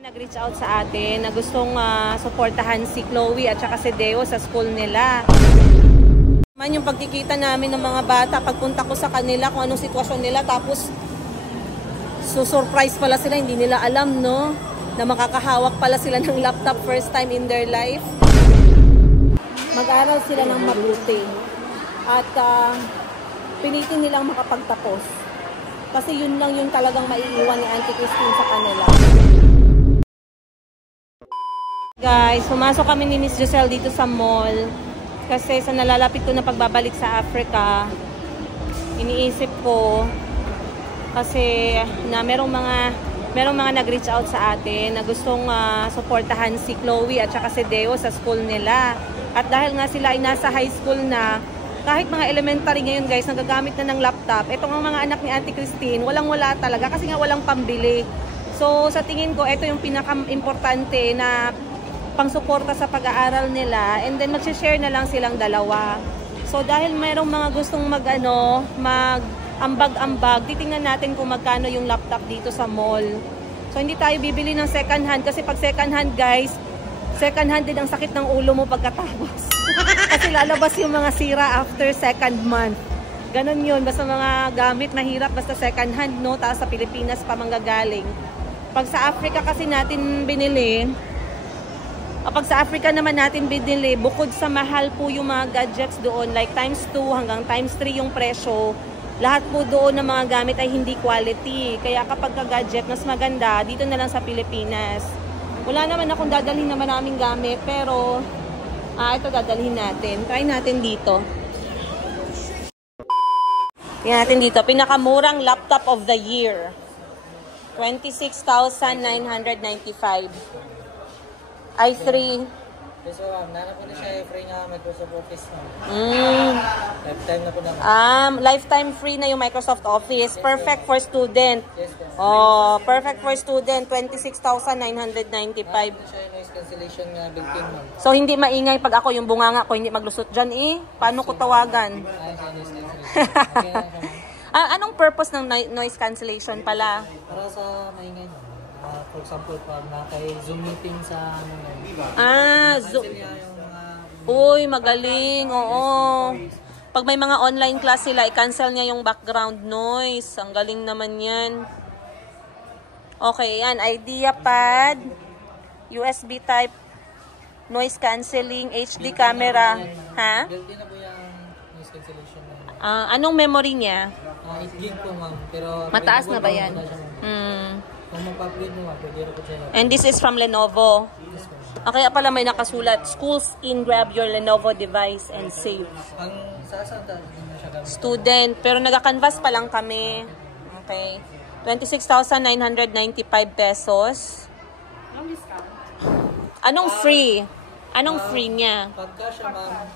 Nag-reach out sa atin na gustong suportahan si Chloe at saka si Deo sa school nila. Man yung pagkikita namin ng mga bata, pagpunta ko sa kanila kung anong sitwasyon nila, tapos surprise pala sila, hindi nila alam, no? Na makakahawak pala sila ng laptop first time in their life. Mag-aral sila ng mabuti at pilitin nilang makapagtapos. Kasi yun lang yung talagang maiiwan ni Auntie Christine sa kanila. Guys, pumasok kami ni Miss Giselle dito sa mall kasi sa nalalapit ko na pagbabalik sa Africa, iniisip ko kasi na merong mga nag-reach out sa atin na gustong suportahan si Chloe at saka si Deo sa school nila. At dahil nga sila ay nasa high school na, kahit mga elementary ngayon guys, nagagamit na ng laptop. Itong mga anak ni Auntie Christine, walang-wala talaga kasi nga walang pambili. So sa tingin ko, ito yung pinaka-importante na pangsuporta sa pag-aaral nila, and then mag-share na lang silang dalawa. So dahil mayroong mga gustong mag-ambag-ambag, titingnan natin kung magkano yung laptop dito sa mall. So hindi tayo bibili ng second hand kasi pag second hand guys, second hand din ang sakit ng ulo mo pagkatapos. Kasi lalabas yung mga sira after second month. Ganon yun, basta mga gamit mahirap basta second hand, no? Tapos sa Pilipinas pa manggagaling. Pag sa Africa kasi natin binili, kapag sa Africa naman natin binili, bukod sa mahal po yung mga gadgets doon, like times 2 hanggang times 3 yung presyo, lahat po doon ng mga gamit ay hindi quality. Kaya kapag ka-gadget, mas maganda dito na lang sa Pilipinas. Wala naman akong dadalhin na maraming gamit, pero ito dadalhin natin. Try natin dito. Tingnan natin dito. Pinakamurang laptop of the year. 26,995. i3. So, nana po na siya free na Microsoft Office. Lifetime na po na. Lifetime free na yung Microsoft Office. Perfect for student. Yes, oh, perfect for student. 26,995. Siya yung noise cancellation na built-in, ma'am. So, hindi maingay pag ako yung bunganga ko, hindi maglusot dyan eh. Paano ko tawagan? Anong purpose ng noise cancellation pala? Para sa maingay, ma'am. For example, pag naka-Zoom meeting sa Zoom. Uy, magaling. Oo. Pag may mga online class sila, i-cancel niya yung background noise. Ang galing naman yan. Okay, yan. IdeaPad, USB type, noise cancelling, HD camera. Ha? Built-in na po yung noise cancellation. Anong memory niya? 8 GB po, ma'am. Pero mataas na ba yan? Kung mag-upload mo, pwede rin po siya. And this is from Lenovo. Kaya pala may nakasulat, schools in, grab your Lenovo device and save. Ang sasanda, Student, pero nag-canvas pa lang kami. Okay. 26,995 pesos. Anong free? Anong free niya? Pagka siya, ma'am,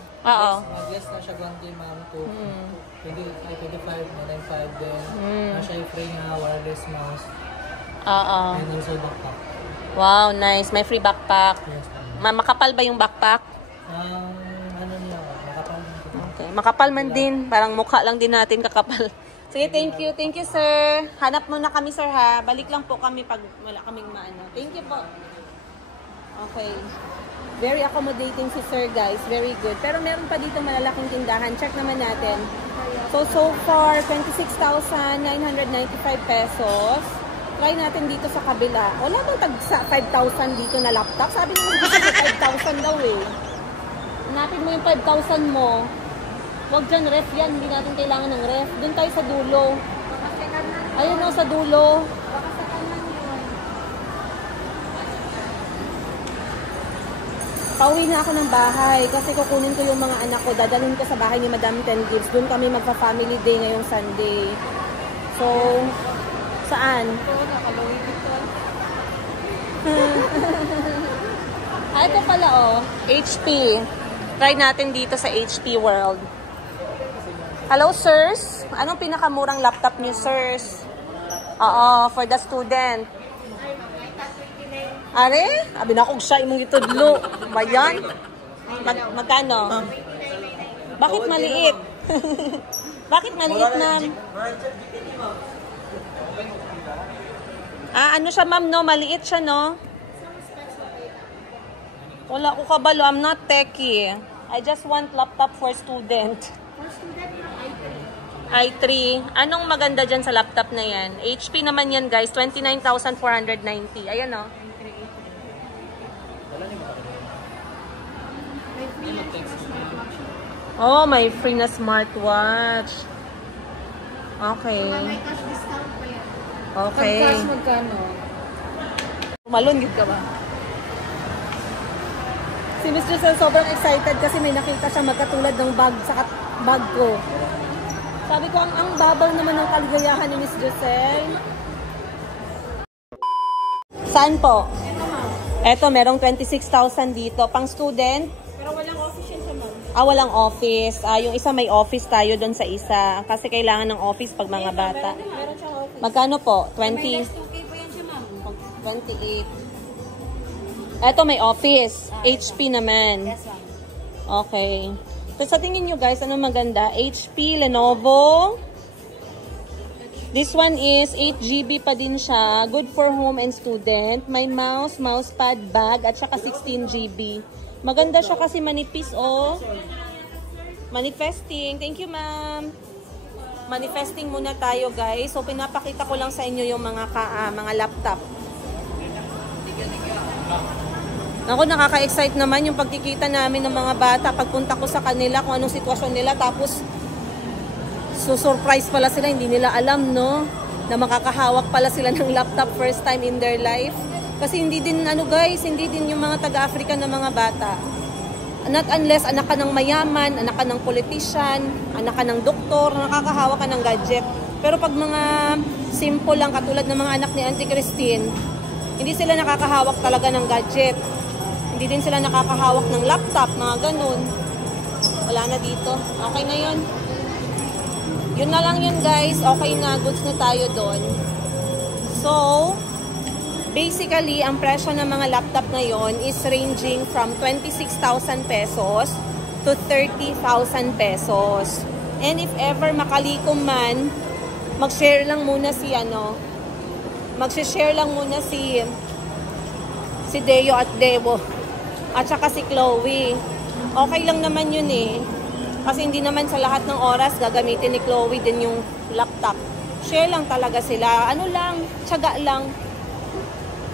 mag-guess na siya ganti, ma'am, to 25,995 din. Na siya yung free nga wireless mouse. And also backpack. Wow, nice. May free backpack. Yes, makapal ba yung backpack? Ano niya, makapal. Okay, makapal man din. Parang mukha lang din natin kakapal. Sige, thank you. Thank you, sir. Hanap muna kami, sir, ha. Balik lang po kami pag wala kaming maano. Thank you po. Okay. Very accommodating si sir, guys. Very good. Pero meron pa dito malalaking tindahan. Check naman natin. So far, 26,995 pesos. Try natin dito sa kabila. Wala bang tag 5,000 dito na laptop? Sabi naman gusto ko 5,000 daw eh. Hanapin mo yung 5,000 mo. Huwag dyan ref yan. Hindi natin kailangan ng ref. Doon tayo sa dulo. Ayun o, sa dulo. Pauwi na ako ng bahay kasi kukunin ko yung mga anak ko. Dadalhin ko sa bahay ni Madam Ten Gibbs. Doon kami magpa-family day ngayong Sunday. So, saan? Ito pala oh, HP. Try natin dito sa HP World. Hello, sirs. Anong pinakamurang laptop niyo, sirs? Oo, for the student. Are? Abi na kong siya imong itudlo. Bayan? Magkano? Bakit maliit? Bakit maliit, ma'am? Ano siya, ma'am, no? Maliit siya, no? Wala ko kabalo. I'm not techie. I just want laptop for student. For student, i3. Anong maganda dyan sa laptop na yan? HP naman yan guys. 29,490. Ayan o. Oh, may free na smartwatch. Okay. may cash discount pa yan. Okay. Pag-cash magkano? Malunggit ka ba? Si Miss Giselle sobrang excited kasi may nakita siya magkatulad ng bag sa bag ko. Sabi ko, ang babaw naman ng kaligayahan ni Miss Giselle. Saan po? Eto, merong 26,000 dito. Pang student? Pero walang office yan sa ma'am. Walang office. Yung isa may office tayo doon sa isa. Kasi kailangan ng office pag mga bata. Meron siyang office. Magkano po? May less 2K po yan siya ma'am. 28. Eto may office. HP naman. Yes ma'am. Okay. So sa tingin nyo guys, ano maganda? HP, Lenovo. This one is 8GB pa din siya. Good for home and student. May mouse, mousepad, bag, at saka 16GB. Maganda siya kasi manipis, oh. Manifesting. Thank you, ma'am. Manifesting muna tayo, guys. So, pinapakita ko lang sa inyo yung mga laptop. Ako, nakaka-excite naman yung pagkikita namin ng mga bata. Pagpunta ko sa kanila, kung anong sitwasyon nila. Tapos, surprise pala sila, hindi nila alam, no? Na makakahawak pala sila ng laptop first time in their life. Kasi hindi din, guys, hindi din yung mga taga-Africa na mga bata. Not unless anak ka ng mayaman, anak ka ng politician, anak ka ng doktor, nakakahawak ka ng gadget. Pero pag mga simple lang, katulad ng mga anak ni Auntie Christine, hindi sila nakakahawak talaga ng gadget. Hindi din sila nakakahawak ng laptop, mga ganun. Wala na dito. Okay na yun. Yun na lang yun guys. Okay na. Goods na tayo doon. So, basically, ang presyo ng mga laptop ngayon is ranging from 26,000 pesos to 30,000 pesos. And if ever makalikom man, mag-share lang muna si mag-share lang muna si Deo at Devo. At saka si Chloe. Okay lang naman yun eh. Kasi hindi naman sa lahat ng oras gagamitin ni Chloe din yung laptop. Share lang talaga sila. Ano lang, tiyaga lang.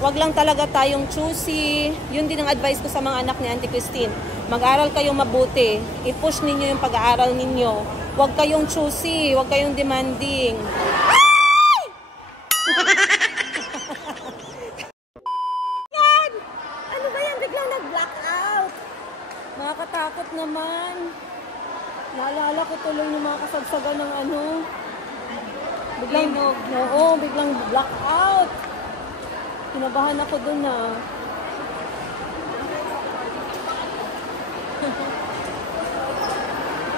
Wag lang talaga tayong choosy. Yun din ang advice ko sa mga anak ni Auntie Christine. Mag-aral kayong mabuti. I-push ninyo yung pag-aaral ninyo. Wag kayong choosy. Wag kayong demanding. Ay! Yan! Ano ba yan? Biglang nag-blackout. Nakakatakot naman. Naalala ko tuloy yung mga kasagsagan ng biglang, biglang blackout. Kinabahan ako dun na.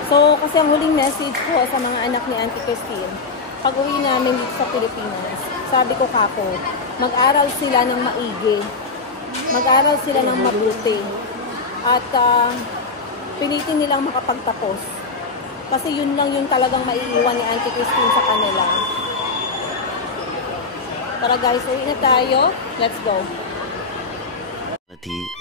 So, kasi ang huling message ko sa mga anak ni Auntie Christine, pag uwi namin dito sa Pilipinas, sabi ko kako, mag-aral sila ng maigi. Mag-aral sila ng mabuti. At pilitin nilang makapagtapos. Kasi yun lang yung talagang maiiwan ni Auntie Christine sa kanila. Tara guys, uwi na tayo. Let's go.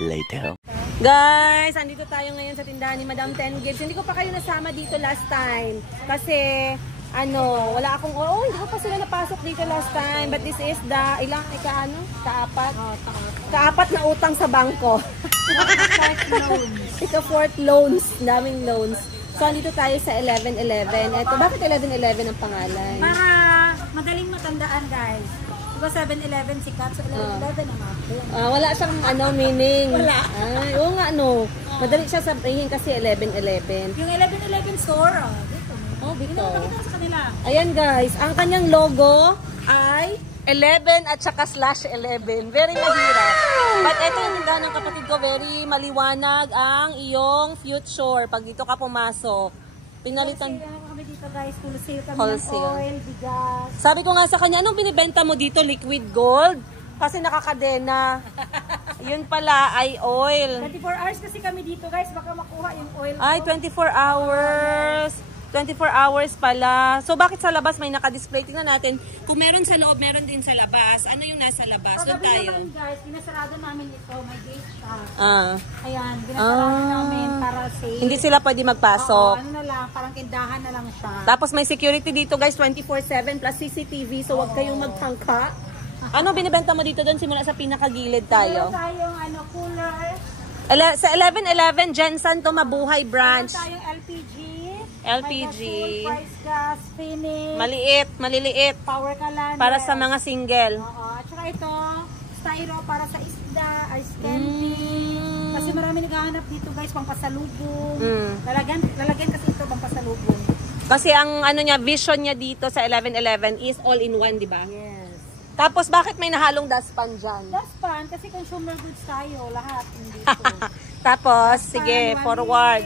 Later. Guys, andito tayo ngayon sa tindahan ni Madam 10 Gibbs. Hindi ko pa kayo nasama dito last time. Kasi, wala akong, hindi ko pa sila napasok dito last time. But this is the, kaapat? Kaapat na utang sa bangko. Ika-fourth loans. Daming loans. So, andito tayo sa 11-11. Eto, bakit 11-11 ang pangalan? Para madaling matandaan guys. Diba 7-11 sikat? So 11-11 ang ako. Wala siyang meaning. Wala. Ay, oo nga madali siya sabihin kasi 11-11. Yung 11-11 store, dito. Dito. Pinapakita ko sa kanila. Ayan guys, ang kanyang logo ay 11 at saka /11. Very mahirap. But ito yung tindahan ng kapatid ko, very maliwanag ang iyong future pag dito ka pumasok. Pinalitan. Kami dito guys, wholesale kami Wholesale. ng oil, bigas. Sabi ko nga sa kanya, anong binibenta mo dito? Liquid gold? Kasi nakakadena. Yun pala ay oil. 24 hours kasi kami dito guys, baka makuha yung oil. Ay, 24 hours. 24 hours pala. So, bakit sa labas may naka-display? Tingnan natin. Kung meron sa loob, meron din sa labas. Ano yung nasa labas? Doon tayo. Naman guys, pinasarado namin ito. May gate siya. Ayan, Ah. pinasarado namin para safe. Hindi sila pwede magpasok. Oo, ano na lang, parang tindahan na lang siya. Tapos may security dito guys, 24/7 plus CCTV. So, wag kayong magtangka. Ano binibenta mo dito doon? Simula sa pinakagilid tayo. Meron tayong cooler. Sa 1111, Jensen to Mabuhay branch. Meron tayong LPG. LPG. May price gas, finish. Maliit, maliliit. Power calander. Para sa mga single. Oo. At saka ito, styro para sa isda, ice candy. Kasi marami naghahanap dito guys, pang pasalubong. Lalagyan kasi ito pang pasalubong. Kasi ang ano niya, vision niya dito sa 1111 is all-in-one, di ba? Yes. Tapos bakit may nahalong dustpan dyan? Dustpan, kasi consumer goods tayo, lahat. Dito. Tapos, sige, forward.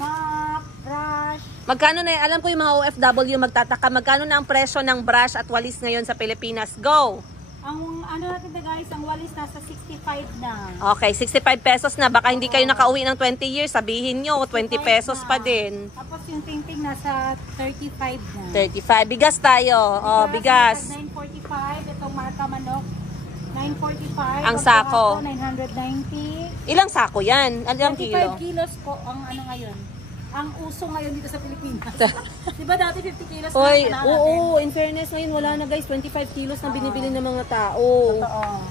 Mop, brush. Magkano na, alam ko yung mga OFW magtataka, magkano na ang presyo ng brush at walis ngayon sa Pilipinas? Go! Ang ano natin guys, ang walis nasa 65 na. Okay, 65 pesos na. Baka hindi kayo nakauwi ng 20 years, sabihin nyo, 20 pesos pa din. Tapos yung tingting nasa 35 na. 35. Bigas tayo. Oh, bigas. 945. Itong marka manok. 945. Ang sako. 990. Ilang sako yan? Ilang 25 kilo? kilos po ang ano ngayon. Ang uso ngayon dito sa Pilipinas. Diba dati 50 kilos Oy, na oo, in fairness ngayon wala na guys, 25 kilos na binibili ng mga tao.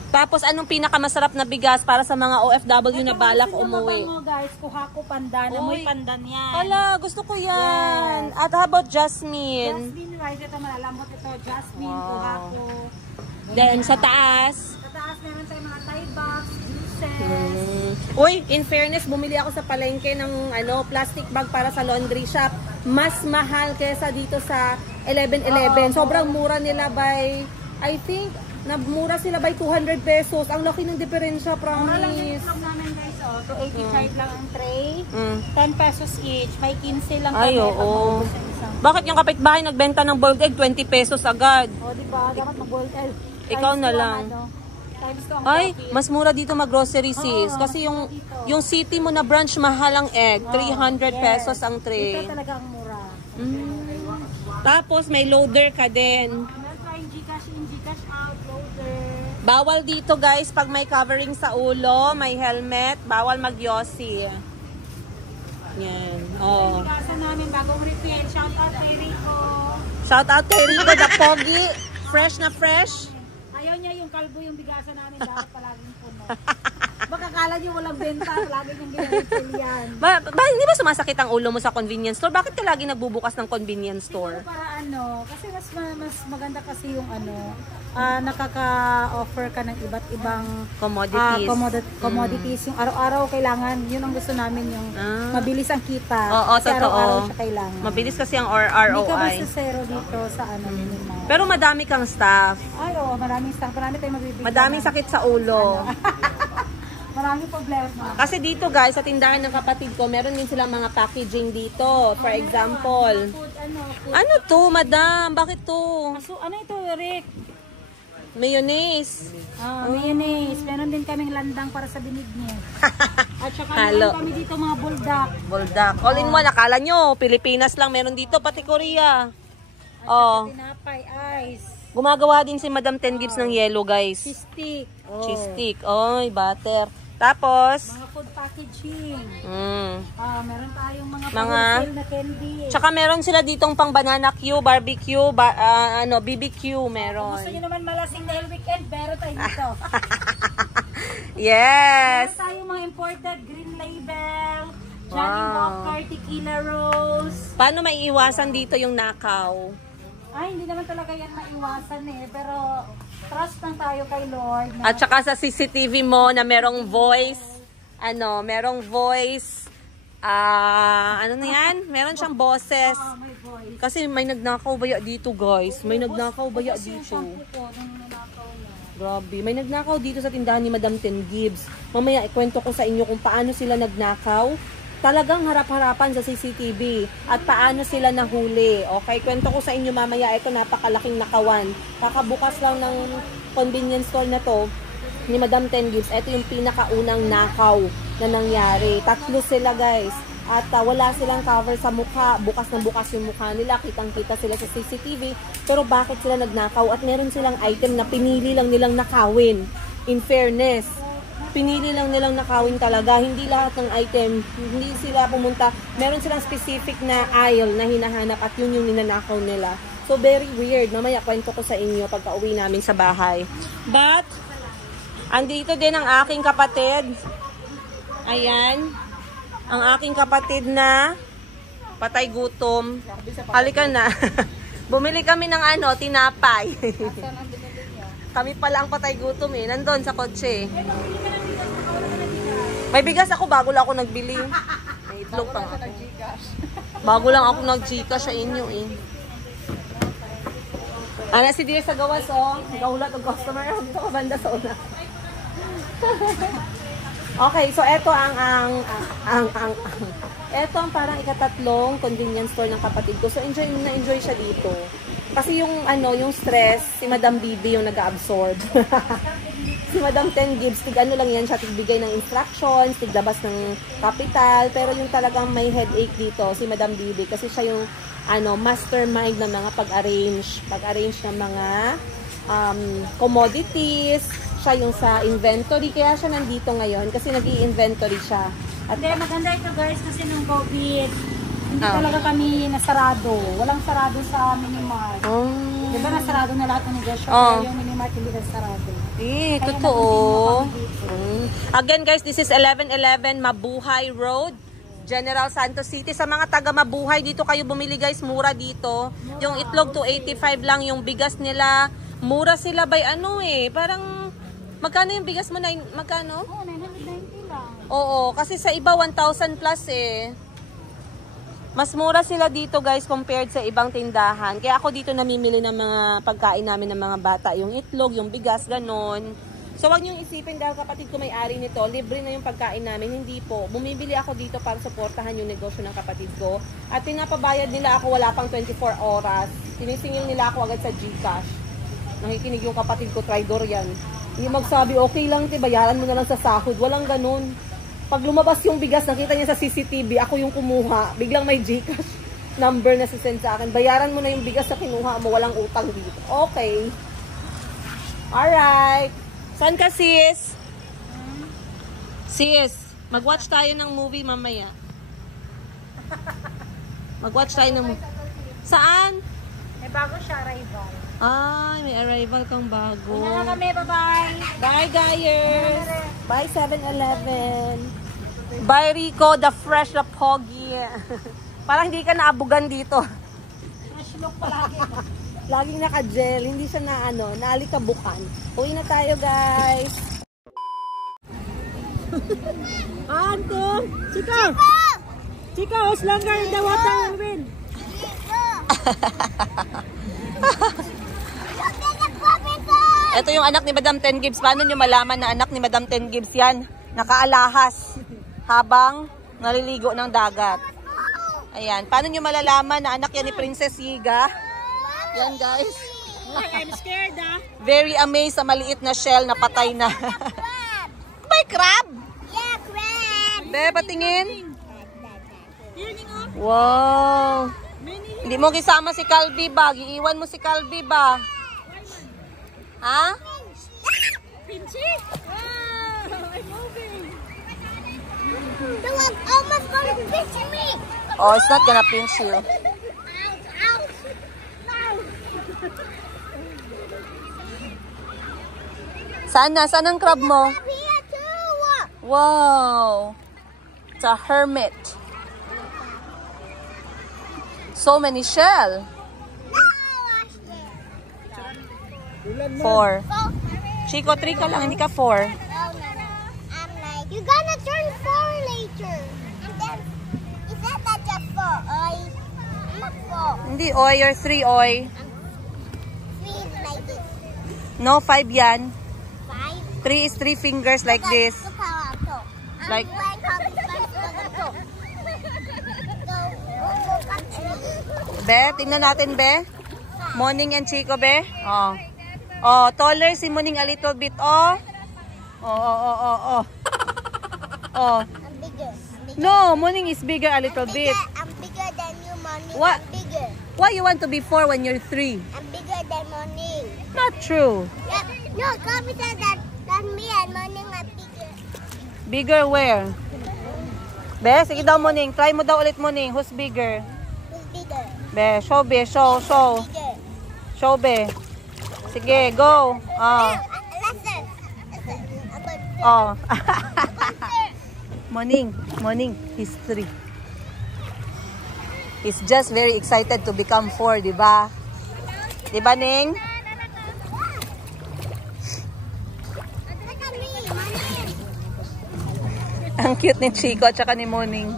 Tapos anong pinakamasarap na bigas para sa mga OFW na balak umuwi? Ito guys, kuhako pandan. Amoy pandan yan. Hala, gusto ko yan. At how about jasmine? Jasmine rice, ito malalambot ito. Jasmine, kuhako. Then sa taas? Sa taas meron tayong mga Thai box, juices. Uy, in fairness, bumili ako sa palengke ng plastic bag para sa laundry shop. Mas mahal kesa dito sa 1111. Sobrang mura nila by, I think, mura sila by 200 pesos. Ang laki ng diferensya, Mura lang yung promise. itlog namin guys, 285 lang ang tray. 10 pesos each. May 15 lang Ay, kami. oo. Bakit yung kapitbahay nagbenta ng boiled egg, 20 pesos agad? O, diba? Dapat mag-boiled egg. Ikaw na lang. Times 2 ang Ay, profit. mas mura dito mag-grocery sis. Kasi yung city mo na branch, mahal ang egg. 300 pesos ang tray. Ito talaga ang mura. Tapos may loader ka din. Meron tayong Gcash in, Gcash out, loader. Bawal dito guys, pag may covering sa ulo, may helmet, bawal mag-yossi. Yan. Oh. Bigasan namin bagong refill. Shout out kay Rico. Shout out kay Rico, the pogi. Fresh na fresh. Ayaw niya yung kalbo yung bigasan namin. Dapat palaging puno. Baka kala niyo walang benta. Palagi niyong ginrefill yan. Hindi ba sumasakit ang ulo mo sa convenience store? Bakit ka lagi nagbubukas ng convenience store? Para kasi mas maganda kasi yung nakaka-offer ka ng iba't ibang Commodities. Commodities. Yung araw-araw kailangan, yun ang gusto namin, yung mabilis ang kita. Oo, kasi totoo. araw-araw siya kailangan. Mabilis kasi ang Hindi ka ROI. basta zero dito sa minimum. Pero madami kang staff. Ay, oo, maraming staff. Marami tayong mabibigyan. Madaming sakit sa ulo. Maraming problema. Kasi dito guys, sa tindahan ng kapatid ko, meron din silang mga packaging dito. For example. Food. Ano to, madam? Bakit to? So, ano ito, Rick? Mayonnaise. Mayonnaise. Meron din kaming landang para sa binig niya. At saka Halo. meron kami dito mga buldak. Buldak. All in one. Akala nyo, Pilipinas lang meron dito, pati Korea. At tinapay, ice. Gumagawa din si Madam Ten Gibbs ng yellow, guys. Cheese stick. Cheese stick. Oy, butter. Tapos, Mga food packaging. Meron tayong mga wholesale na candy. Tsaka meron sila ditong pang banana Q, barbecue, BBQ meron. Gusto nyo naman malasing dahil weekend, meron tayo dito. Yes! Meron tayong mga imported green label, Johnny Walker, Tequila Rose. Paano maiiwasan dito yung nakaw? Ay, hindi naman talaga yan maiwasan pero trust lang tayo kay Lord. At saka sa CCTV mo na merong voice, ano na yan? Meron siyang boses. May voice. Kasi may nagnakaw baya dito, guys. May nagnakaw baya dito. Grabe. May nagnakaw dito sa tindahan ni Madam Ten Gibbs. Mamaya ikwento ko sa inyo kung paano sila nagnakaw. Talagang harap-harapan sa CCTV. At paano sila nahuli. Okay, kwento ko sa inyo mamaya. Ito napakalaking nakawan. Kakabukas lang ng convenience store na to ni Madam Ten Gibbs. Ito yung pinakaunang nakaw na nangyari. 3 sila, guys. At wala silang cover sa mukha, bukas na bukas yung mukha nila, kitang-kita sila sa CCTV. Pero bakit sila nagnakaw? At meron silang item na pinili lang nilang nakawin. In fairness, pinili lang nilang nakawin talaga. Hindi lahat ng item, hindi sila pumunta. Meron silang specific na aisle na hinahanap at yun yung ninanakaw nila. So, very weird. Mamaya kwento ko sa inyo pagka uwi namin sa bahay. But, andito din ang aking kapatid. Ayan. Ang aking kapatid na patay gutom. Halika na. Bumili kami ng tinapay. Kami pala ang patay gutom eh. Nandun sa kotse. May bigas ako bago lang ako nagbili. May itlog pa ako. Bago lang ako nag-Gcash sa inyo eh. Si Dear sa gawas oh. Nagaulat ng customer. Dito ka banda sa una. Okay, so eto eto ang parang ikatatlong convenience store ng kapatid ko. So enjoy siya dito. Kasi yung yung stress, si Madam Bibi yung nag-absorb. Si Madam 10 Gibbs, lang yan siya, tigbigay ng instructions, tiglabas ng capital, pero yung talagang may headache dito, si Madam Bibi, kasi siya yung mastermind ng mga pag-arrange ng mga commodities. Siya yung sa inventory, kaya siya nandito ngayon kasi nag-i-inventory siya. At maganda ito guys kasi nung COVID, hindi talaga kami nasarado. Walang sarado sa Minimart. Diba nasarado na lahat ng negosyo, pero yung Minimart hindi nasarado. Totoo. Again guys, this is 1111 Mabuhay Road, General Santos City. Sa mga taga Mabuhay, dito kayo bumili guys, mura dito. Yung itlog to 85 lang, yung bigas nila, mura sila by parang magkano yung bigas mo? Magkano? 990 lang. Oo, kasi sa iba 1,000 plus eh. Mas mura sila dito guys compared sa ibang tindahan. Kaya ako dito namimili ng mga pagkain namin ng mga bata. Yung itlog, yung bigas, ganon. So wag niyong isipin dahil kapatid ko may-ari nito, libre na yung pagkain namin. Hindi po. Bumibili ako dito para suportahan yung negosyo ng kapatid ko. At pinapabayad nila ako wala pang 24 oras. Sinisingil nila ako agad sa Gcash. Nakikinig yung kapatid ko, traidor yan. Hindi magsabi, okay lang, bayaran mo na lang sa sahod. Walang ganun. Pag lumabas yung bigas, nakita niya sa CCTV, ako yung kumuha. Biglang may Gcash number na sisend sa akin. Bayaran mo na yung bigas na kinuha mo. Walang utang dito. Okay. Alright. Saan ka, sis? Sis, mag-watch tayo ng movie mamaya. Mag-watch tayo ng movie. Saan? May bago siya, Arrival. Ay, may Arrival kang bago. Una na kami, bye-bye. Bye, guys. Bye, 7-Eleven. Bye, Rico, the fresh, the pogi. Parang hindi ka naabugan dito. Fresh look palagi. Laging naka-gel, hindi siya naalikabukan. Uwi na tayo, guys. Anto! Chika! Chika, who's longer in the water will win? Ito yung anak ni Madam 10 Gibbs. Paano nyo malaman na anak ni Madam 10 Gibbs yan? Nakaalahas habang naliligo ng dagat. Ayan. Paano nyo malalaman na anak yan ni Princess Yiga? Yan guys. I'm scared Very amazed sa maliit na shell na patay na. May crab? Yeah, crab. Be, patingin. Wow. Hindi mo kisama si Calvi ba? Iiwan mo si Calvi ba? Ha? Pinchy? Wow, I'm moving. The one almost gonna pinch me. Oh, it's not gonna pinch you. Saan na? Saan ang crab mo? Wow. It's a hermit. So many shell. 4. Chico, 3 ka lang, hindi ka 4. I'm like, you're gonna turn 4 later. And then, is that just 4? Oy. I'm not 4. Hindi, oy, you're 3, oy. 3 like this. No, 5 yan. 5? 3 is 3 fingers like this. Look how I go. Like, Be, tingnan natin, Be. Morning and Chico, Be. Oh. Oh, taller si Morning a little bit, oh. Oh, oh, oh, oh, oh. Oh. I'm bigger. No, Morning is bigger a little bit. I'm bigger than you, Morning. What? I'm bigger. Why you want to be 4 when you're 3? I'm bigger than Morning. Not true. Yeah, no, Kobe said that me and Morning are bigger. Bigger where? Be, sige daw Morning. Try mo daw ulit Morning. Who's bigger? Who's bigger? Be, show Be, show. Bigger. Show Be. Sige, go. Listen. Oh. Morning, he's 3. He's just very excited to become 4, di ba? Di ba, Ning? Ang cute ni Chico at saka ni Morning.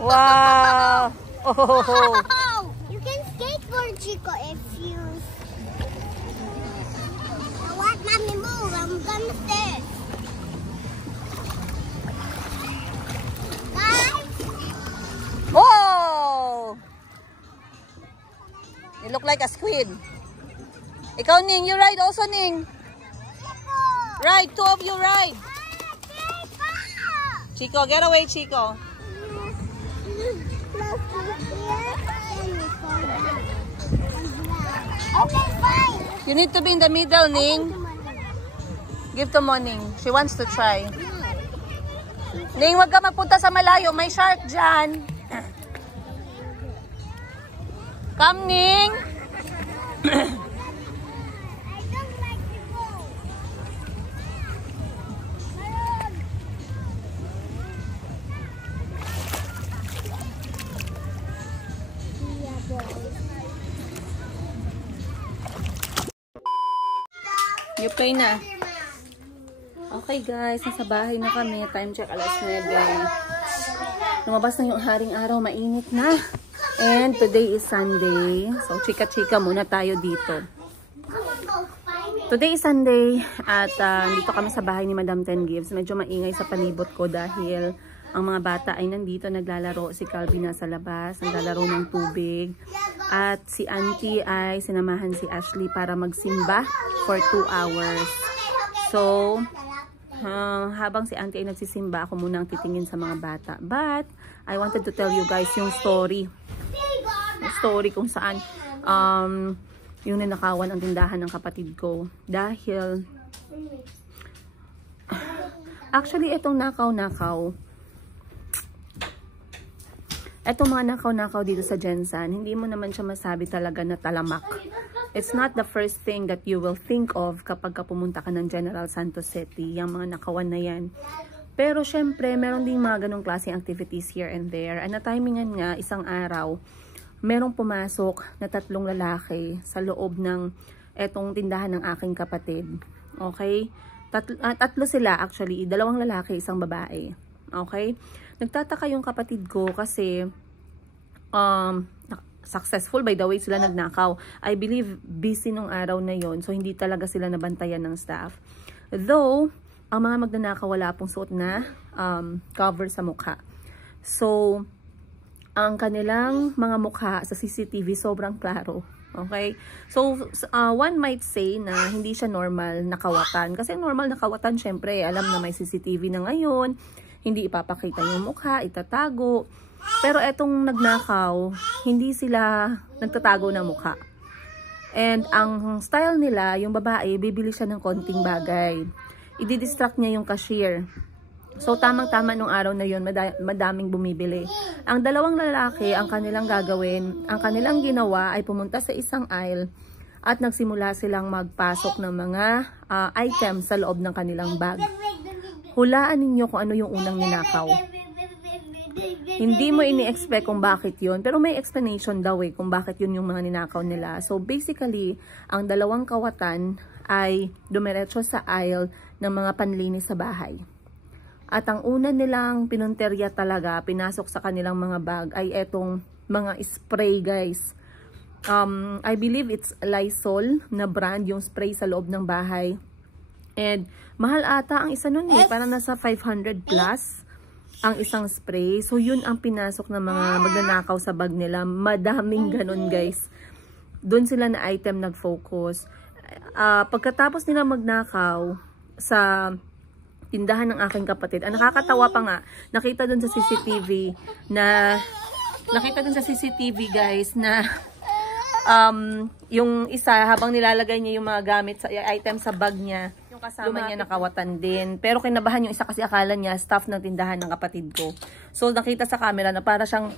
Wow! Oh! You can skateboard, Chico, if you... What, Mommy, move. I'm gonna stairs. Whoa! You look like a squid. Ikaw, Ning. You ride also, Ning. Ride. 2 of you ride. Chico, get away, Chico. Okay, fine. You need to be in the middle, Ning. Give to Morning. She wants to try. Ning, wag ka magpunta sa malayo. May shark dyan. Come, Ning. I don't like to go. You play na. Okay guys, nasa bahay na kami. Time check alas 9. Lumabas na yung haring araw, mainit na. And today is Sunday. So chika-chika muna tayo dito. Today is Sunday at dito kami sa bahay ni Madam Ten Gives. Medyo maingay sa palibot ko dahil ang mga bata ay nandito naglalaro. Si Calvin nasa labas, naglalaro ng tubig. At si Auntie ay sinamahan si Ashley para magsimba for 2 hours. So, habang si Auntie ay nagsisimba, ako muna ang titingin sa mga bata. But, I wanted to tell you guys yung story. Yung story kung saan yung ninakawan ang tindahan ng kapatid ko. Dahil, actually, itong nakaw-nakaw, etong mga nakaw-nakaw dito sa Jensan, hindi mo naman siya masabi talaga na talamak. It's not the first thing that you will think of kapag pumunta ka ng General Santos City, yung mga nakawan na yan. Pero syempre, meron ding mga ganong klaseng activities here and there. And na-timingan nga, isang araw, merong pumasok na 3 lalaki sa loob ng etong tindahan ng aking kapatid. Okay? Tatlo sila actually, 2 lalaki, 1 babae. Okay? Nagtataka yung kapatid ko kasi successful, by the way, sila nagnakaw. I believe busy nung araw na yon, so hindi talaga sila nabantayan ng staff. Though, ang mga magnanakaw wala pong suot na cover sa mukha. So, ang kanilang mga mukha sa CCTV sobrang klaro. Okay? So, one might say na hindi siya normal na kawatan. Kasi normal na kawatan, syempre, alam na may CCTV na ngayon, hindi ipapakita yung mukha, itatago. Pero etong nagnakaw, hindi sila nagtatago ng mukha. And ang style nila, yung babae, bibili siya ng konting bagay. I-distract niya yung cashier. So, tamang-tama nung araw na yun, madaming bumibili. Ang 2 lalaki, ang kanilang gagawin, ang kanilang ginawa ay pumunta sa isang aisle at nagsimula silang magpasok ng mga items sa loob ng kanilang bag. Hulaan ninyo kung ano yung unang ninakaw. Hindi mo ini-expect kung bakit yun, pero may explanation daw kung bakit yun yung mga ninakaw nila. So basically, ang 2 kawatan ay dumiretso sa aisle ng mga panlinis sa bahay. At ang una nilang pinunterya talaga, pinasok sa kanilang mga bag ay etong mga spray guys. I believe it's Lysol na brand yung spray sa loob ng bahay. And mahal ata ang isa nun para nasa 500 plus ang isang spray. So yun ang pinasok ng mga magnanakaw sa bag nila. Madaming ganun guys. Doon sila na item nag-focus. Pagkatapos nila magnakaw sa tindahan ng aking kapatid. Ang nakakatawa pa nga, nakita dun sa CCTV na, guys, na yung isa, habang nilalagay niya yung mga gamit sa item sa bag niya, yung kasama niya nakawatan din. Pero kinabahan yung isa kasi akala niya staff ng tindahan ng kapatid ko. So nakita sa camera na para siyang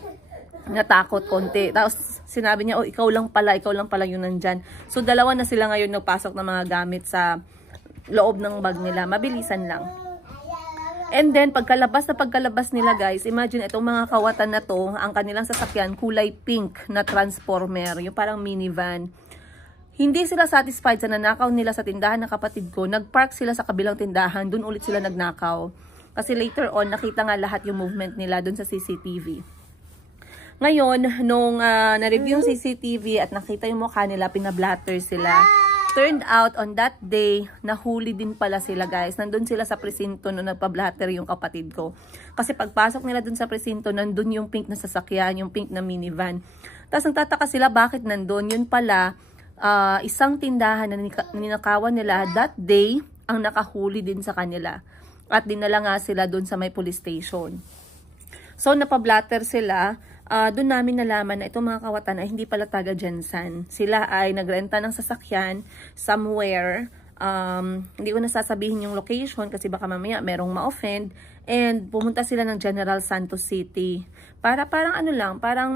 natakot konti. Tapos sinabi niya, oh, ikaw lang pala yung nandyan. So dalawa na sila ngayon nagpasok ng mga gamit sa loob ng bag nila. Mabilisan lang. And then, pagkalabas nila, guys, imagine itong mga kawatan na to, ang kanilang sasakyan, kulay pink na transformer, yung parang minivan. Hindi sila satisfied sa nanakaw nila sa tindahan ng kapatid ko. Nag-park sila sa kabilang tindahan, dun ulit sila nagnakaw. Kasi later on, nakita nga lahat yung movement nila dun sa CCTV. Ngayon, nung na-review yung CCTV at nakita yung mukha nila, pinablatter sila. Turned out, on that day, nahuli din pala sila, guys. Nandun sila sa presinto nung nagpa-blatter yung kapatid ko. Kasi pagpasok nila dun sa presinto, nandun yung pink na sasakyan, yung pink na minivan. Tapos nagtataka sila, bakit nandun? Yun pala, isang tindahan na ninakawan nila that day, ang nakahuli din sa kanila. At dinala nga sila dun sa may police station. So, napablatter sila. Doon namin nalaman na itong mga kawatan ay hindi pala taga Jensan. Sila ay nagrenta ng sasakyan somewhere. Hindi ko nasasabihin yung location kasi baka mamaya merong ma-offend. And pumunta sila ng General Santos City. Parang ano lang, parang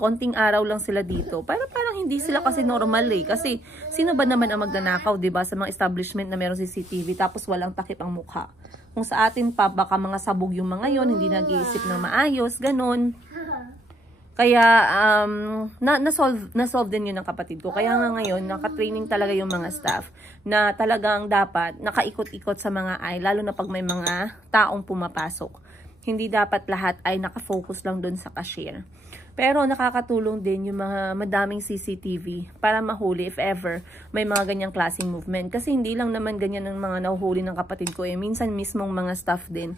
konting araw lang sila dito. Parang hindi sila kasi normal eh. Kasi sino ba naman ang magnanakaw, 'di ba, sa mga establishment na merong CCTV tapos walang takip ang mukha. Kung sa atin pa, baka mga sabog yung mga yon, hindi nag-iisip ng maayos, ganun. Kaya, na-solve din yun ng kapatid ko. Kaya nga ngayon, naka-training talaga yung mga staff na talagang dapat nakaikot-ikot sa mga eye, lalo na pag may mga taong pumapasok. Hindi dapat lahat ay nakafocus lang dun sa cashier. Pero nakakatulong din yung mga madaming CCTV para mahuli if ever may mga ganyang klaseng movement. Kasi hindi lang naman ganyan ang mga nahuhuli ng kapatid ko. Minsan mismong mga staff din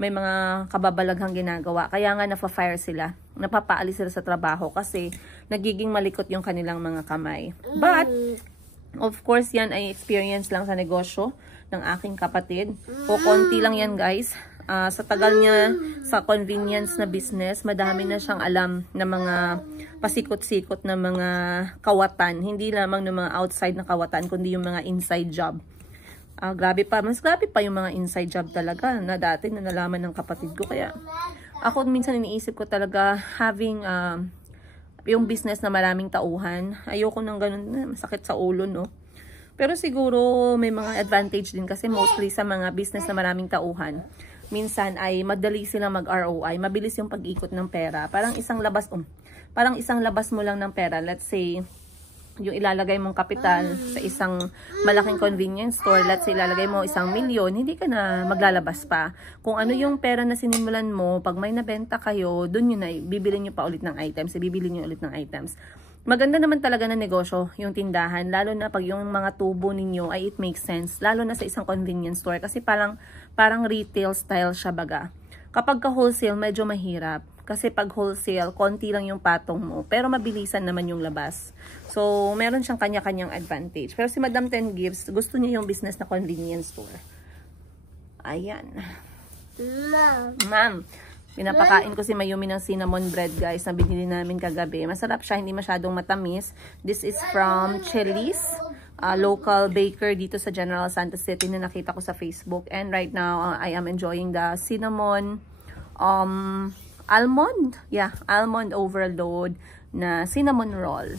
may mga kababalaghang ginagawa. Kaya nga nafa-fire sila. Napapaalis sila sa trabaho kasi nagiging malikot yung kanilang mga kamay. But, of course, yan ay experience lang sa negosyo ng aking kapatid. O konti lang yan, guys. Sa tagal niya sa convenience na business, madami na siyang alam na mga pasikot-sikot na mga kawatan. Hindi lamang ng mga outside na kawatan, kundi yung mga inside job. Grabe pa. Mas grabe pa yung mga inside job talaga na dati na nalaman ng kapatid ko. Kaya ako minsan iniisip ko talaga having yung business na maraming tauhan. Ayoko nang ganun. Masakit sa ulo, no? Pero siguro may mga advantage din kasi mostly sa mga business na maraming tauhan. Minsan ay madali silang mag-ROI. Mabilis yung pag-ikot ng pera. Parang isang labas mo lang ng pera. Let's say, yung ilalagay mong kapital sa isang malaking convenience store, let's say ilalagay mo 1 milyon, hindi ka na maglalabas pa. Kung ano yung pera na sinimulan mo, pag may nabenta kayo, dun yun ay bibili nyo pa ulit ng items, bibili nyo ulit ng items. Maganda naman talaga na negosyo yung tindahan, lalo na pag yung mga tubo ninyo ay it makes sense, lalo na sa isang convenience store kasi parang retail style siya baga. Kapag ka wholesale, medyo mahirap. Kasi pag wholesale, konti lang yung patong mo. Pero mabilisan naman yung labas. So, meron siyang kanya-kanyang advantage. Pero si Madam Ten Gives, gusto niya yung business na convenience store. Ayan. Ma'am, pinapakain ko si Mayumi ng cinnamon bread, guys, na binili namin kagabi. Masarap siya, hindi masyadong matamis. This is from Chili's, local baker dito sa General Santos City na nakita ko sa Facebook. And right now, I am enjoying the cinnamon, almond overload na cinnamon roll.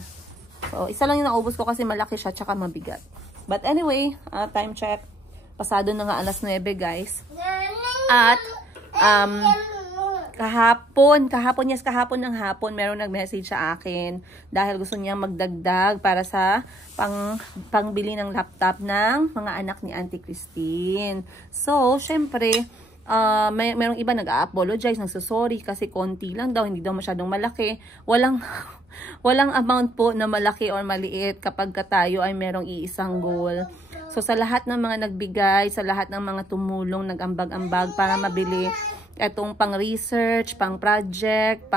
So, isa lang yung naubos ko kasi malaki siya tsaka mabigat. But anyway, time check. Pasado na nga 9:00, guys. At, kahapon ng hapon, meron nag-message sa akin dahil gusto niya magdagdag para sa pangbili ng laptop ng mga anak ni Auntie Christine. So, syempre, merong iba nag-a-apologize, nagsusorry kasi konti lang daw, hindi daw masyadong malaki. Walang amount po na malaki or maliit kapag tayo ay merong iisang goal. So sa lahat ng mga nagbigay, sa lahat ng mga tumulong, nag-ambag-ambag para mabili itong pang-research, pang-project,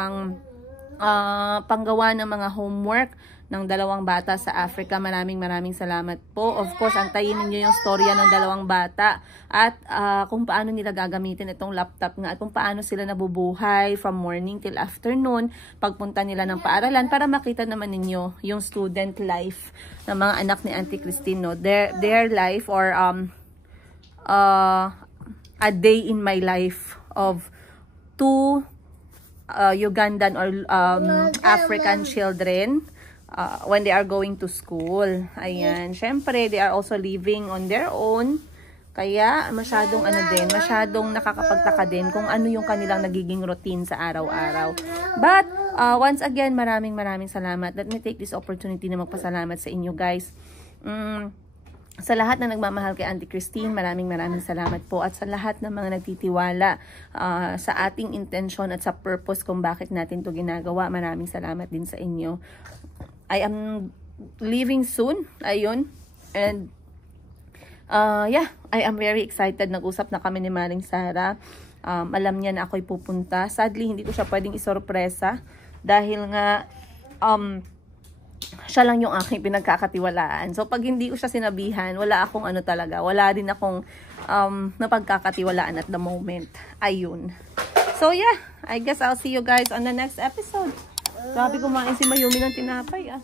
panggawa ng mga homework ng 2 bata sa Africa. Maraming salamat po. Of course, antayin niyo yung storya ng 2 bata at kung paano nila gagamitin itong laptop nga at kung paano sila nabubuhay from morning till afternoon pagpunta nila ng paaralan para makita naman ninyo yung student life ng mga anak ni Auntie Christine, no? Their life or a day in my life of 2 Ugandan or African children when they are going to school. Ayan. Syempre, they are also living on their own. Kaya, masyadong masyadong nakakapagtaka din kung ano yung kanilang nagiging routine sa araw-araw. But, once again, maraming salamat. Let me take this opportunity na magpasalamat sa inyo, guys. Sa lahat na nagmamahal kay Auntie Christine, maraming salamat po. At sa lahat ng mga nagtitiwala sa ating intention at sa purpose kung bakit natin to ginagawa, maraming salamat din sa inyo. I am leaving soon. Ayun. And, yeah, I am very excited. Nag-usap na kami ni Maring Sara. Alam niya na ako'y pupunta. Sadly, hindi ko siya pwedeng isorpresa. Dahil nga, siya lang yung aking pinagkakatiwalaan. So, pag hindi ko siya sinabihan, wala akong ano talaga. Wala din akong napagkakatiwalaan at the moment. Ayun. So, yeah. I guess I'll see you guys on the next episode. Grabe kumain si Mayumi ng tinapay, ah.